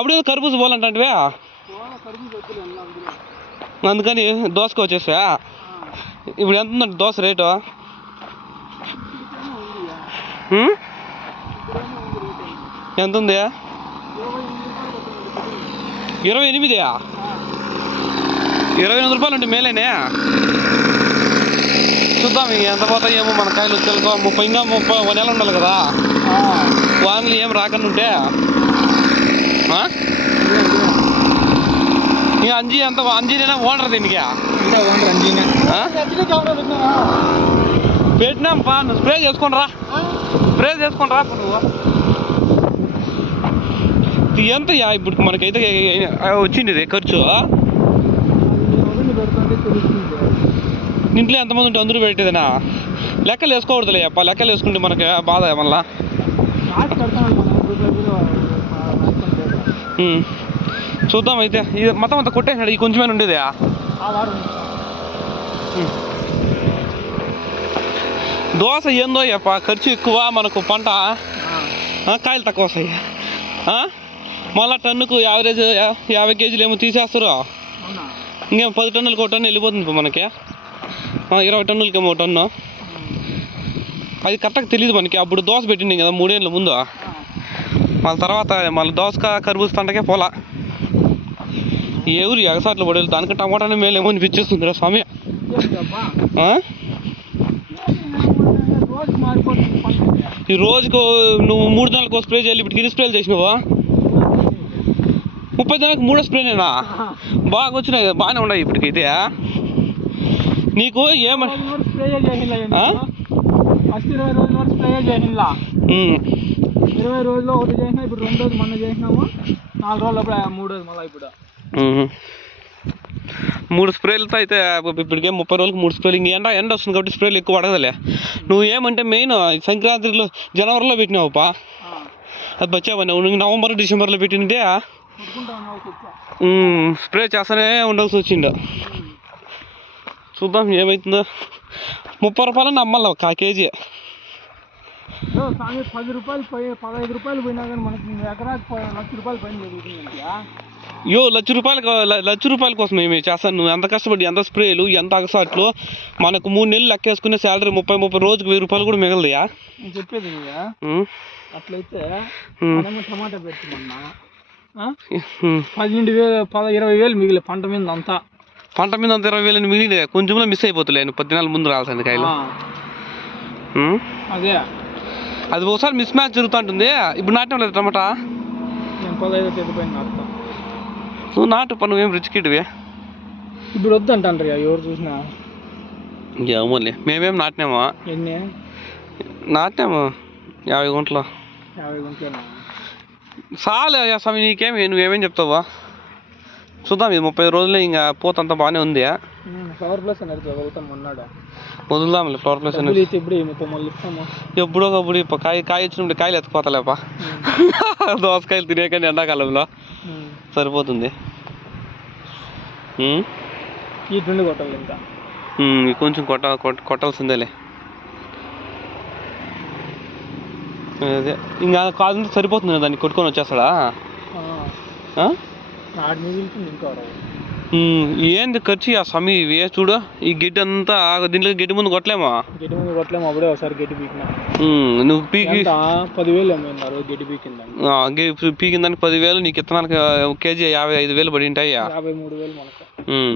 అప్పుడు కర్బూజ పోవాలంటే అందుకని దోసకు వచ్చేసా. ఇప్పుడు ఎంత ఉందండి దోశ రేటు? ఎంత ఉంది? 28. 28 రూపాయలు ఉంటే మేలేనే. చూద్దాం ఎంత పోతాయి ఏమో మన కాయలు వచ్చేకో. 30 నెలలు ఉండాలి కదా వానలు ఏం రాకుండా ఉంటే. ఇంకా అంజీనేనా ఓనర్ దీనికి పెట్టినాం పా. నువ్వు స్ప్రే చేసుకొని రా నువ్వు. ఎంత ఇప్పుడు మనకైతే వచ్చింది ఖర్చు. ఇంట్లో ఎంతమంది ఉంటే అందరూ పెట్టేదేనా? లెక్కలు వేసుకోకూడదులే అప్ప. లెక్కలు వేసుకుంటే మనకి బాధ మళ్ళా. చూద్దాం అయితే. ఇది మొత్తం అంతా కొట్టేసినాడు. ఈ కొంచెమే ఉండేది. దోశ ఏందో అప్ప ఖర్చు ఎక్కువ మనకు. పంట కాయలు తక్కువ వస్తాయి. మళ్ళీ టన్నుకు యావరేజ్ 50 కేజీలు ఏమో తీసేస్తారు. ఇంకేం 10 టన్నులకి 1 టన్ను వెళ్ళిపోతుంది మనకి. 20 టన్నులకి ఏమో 1 టన్ను. అది కరెక్ట్గా తెలియదు మనకి. అప్పుడు దోశ పెట్టింది కదా 3 ఏళ్ళ ముందు. మళ్ళీ తర్వాత మళ్ళీ దోశ కర్బూజ పంటకే పోలా. ఎవరు ఎగసాట్లు పడేది దానికి టమాటానే మేలేమో అనిపించేస్తుంది రా స్వామి. ఈ రోజుకు నువ్వు 3 నెలలకు స్ప్రే చేయాలి. ఇప్పుడు గిరి స్ప్రేలు చేసినావా? 30 నెలలకు 3 స్ప్రేనేనా? బాగా వచ్చినాయి కదా, బాగానే ఉన్నాయి ఇప్పటికైతే. నీకు ఏమన్నా 20 రోజుల్లో ఒకటి చేసినా. ఇప్పుడు 2 రోజులు మొన్న చేసినాము. 4 రోజులు 3 రోజులు మళ్ళీ ఇప్పుడు 3 స్ప్రేలతో అయితే ఇప్పటికే 30 రోజులకు 3 స్ప్రేలు. ఇంక ఎండ వస్తుంది కాబట్టి స్ప్రేలు ఎక్కువ పడగలే. నువ్వు ఏమంటే మెయిన్ సంక్రాంతిలో జనవరిలో పెట్టినావుపా. అది వచ్చావా నువ్వు? నవంబర్ డిసెంబర్లో పెట్టింటే స్ప్రే చేస్తూనే ఉండాల్సి వచ్చిండు. చూద్దాం ఏమవుతుందో. 30 రూపాయలని అమ్మాలి కేజీ. 10 రూపాయలు 15 రూపాయలు పోయినా కానీ మనకి ఎకరాకి 1,00,000 రూపాయలు పైన జరుగుతుందండి. ₹1,00,000 కోసం ఏమి చేస్తాను? నువ్వు ఎంత కష్టపడి ఎంత స్ప్రేలు ఎంత అగసాట్లు. మనకు 3 నెలలు లెక్కేసుకునే శాలరీ 30 రోజుకు 1000 రూపాయలు కూడా మిగలదయా? నేను చెప్పేది అట్లయితే టమాటా పెట్టుమన్నా 20,000 మిగిలే పంట మీద అంతా. 20,000 మిగిలింది. కొంచెంలో మిస్ అయిపోతులే. 10 నెలల ముందు రావాల్సింది కాయలు. అదే అది ఒకసారి మిస్ మ్యాచ్ జరుగుతుంటుంది. ఇప్పుడు నాటం లేదు టమాటా. నేను 15 తేదీ పైన నాటుతా. నువ్వు నాటు నువ్వేం రిచ్ కిడ్వి. ఇప్పుడు వద్దంటారు ఎవరు చూసినా. ఏమోలే మేమేం నాటినామా? ఎన్ని నాటినాము 50 గుంటలు. 50 గుంటలేనా? చాలు స్వామి నీకేమి. నువ్వేమేం చెప్తావా? చూద్దాం. ఇది 30 రోజులే. ఇంకా పోతంతా బాగానే ఉంది. ఫ్లవర్ ప్లస్ అనేది మొన్నాడు వదులుదాంలే. ఫ్లవర్ ప్లస్ అనేది ఎప్పుడో ఒకప్పుడు కాయ ఇచ్చినప్పుడు కాయలు ఎత్తుకోతలేపా. దోసకాయలు తినేకని ఎండాకాలంలో సరిపోతుంది. కొట్టాలి ఇంకా కొంచెం కొట్టాల్సిందేలే. అదే ఇంకా కాదంటే సరిపోతుంది. దాన్ని కొట్టుకొని వచ్చేస్తాడా? ఏంది ఖర్చు ఆ స్వామి ఇవి చూడు. ఈ గడ్డి అంతా దీంట్లో గడ్డి ముందు కొట్టలేమా? అప్పుడే ఒకసారి గడ్డి పీకినా. నువ్వు పీకి 10,000 అమ్మినారు గడ్డి పీకిన దానికి 10,000. నీకు ఇత్తనానికి కేజీ 55,000 పడి ఉంటాయి. 53,000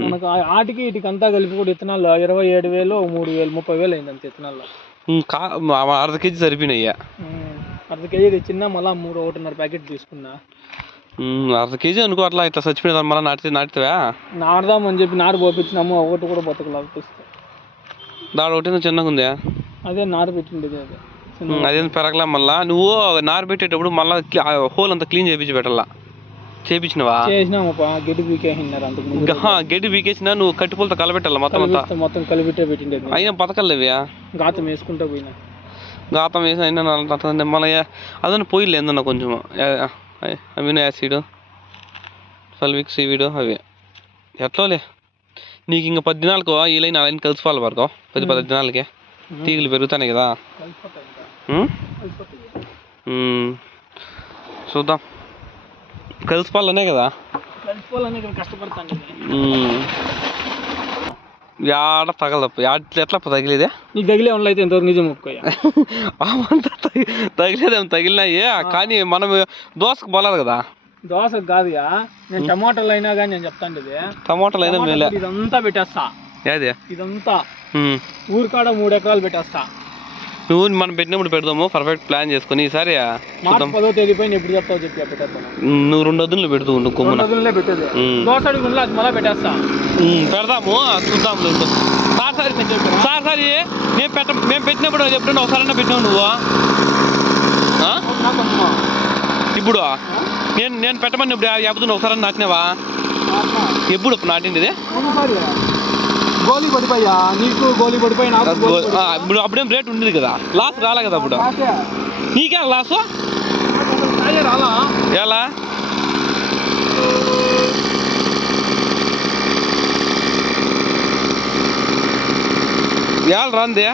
మనకు ఆటికి ఇటుకి అంతా కలిపి కూడా ఇత్తనాలు 27,000 3,000 30,000 అయింది అంతే ఇత్తనాల్లో. అర్ధ కేజీ సరిపోయినాయ్యా. అర్ధ కేజీ తెచ్చినా మళ్ళీ 1.5 ప్యాకెట్ తీసుకున్నా. అర్ధ కేజీ అనుకో. అట్లా ఇట్లా చచ్చిపోయిన మళ్ళీ నాటుతావా? నాటుదామని చెప్పి నారు పోపించినాము. ఒకటి కూడా బతకలేపిస్తే దాడు ఒకటి చిన్నగా ఉంది. అదే నారు పెట్టిండేది. అదేం పెరగలే. మళ్ళా నువ్వు నారు పెట్టేటప్పుడు మళ్ళీ హోల్ అంతా క్లీన్ చేయించి పెట్టాలా? చేయించినవా? చేసినామప్పా. గడ్డి పీకేసినారు అంతకు. గడ్డి పీకేసినా నువ్వు కట్టిపూలతో కలబెట్టాలి మొత్తం కలిపెట్టే పెట్టిండేది. అయినా బతకలేవి. గాతం వేసుకుంటా పోయినా. గాతం వేసి అయినా మళ్ళీ అదన్నా పోయిలే. ఏందన్నా కొంచెం అమినో యాసిడ్ ఫల్విక్ సీవిడ్ అవి ఎట్లోలే. నీకు ఇంకా 10 దినాలకు ఈ లైన్ అలా కలిసిపోవాలి వరకు. 10 దినాలకే తీగలు పెరుగుతాయి కదా. చూద్దాం. కలిసిపోవాలనే కదా. కలిసిపోవాలని ఇక్కడ కష్టపడతాను. యాడ తగలదు, ఎట్లా తగిలేదే? నీకు తగిలే వాళ్ళు అయితే ఎంతవరకు నిజం ఒప్పుకోయా? తగిలేదేమో తగిలినాయి, కానీ మనం దోశకు బలాలి కదా. దోశకు కాదుగా, నేను టమాటాలు అయినా కానీ నేను చెప్తాను ఇది. టమాటాలు అయినా మేలే. ఇదంతా పెట్టేస్తా. ఏది? ఇదంతా ఊరికాడ 3 ఎకరాలు పెట్టేస్తా. నువ్వు మనం పెట్టినప్పుడు పెడదాము, పర్ఫెక్ట్ ప్లాన్ చేసుకుని. ఈసారి 10వ తేదీ పైన ఎప్పుడు చెప్తావు చెప్పి పెట్టేస్తాను. నువ్వు 2 వద్దులు పెడుతూ ఉండు. కొమ్మున పెట్టేది దోశ అడుగులో అది మళ్ళీ పెట్టేస్తా. పెడదాము, చూద్దాం. సారి మేము పెట్టినప్పుడు ఎప్పుడైనా ఒకసారైనా పెట్టినావు నువ్వు? ఇప్పుడు నేను పెట్టమని ఇప్పుడు ఎప్పుడు ఒకసారి నాటినావా? ఎప్పుడు నాటింది ఇది? గోలీ పడిపోయా, నీకు గోలీ పడిపోయి నాకు. ఇప్పుడు అప్పుడేం రేట్ ఉండేది కదా, లాస్ రాలే కదా అప్పుడు. నీకే లాసు రాలా? ఎలా? రాంది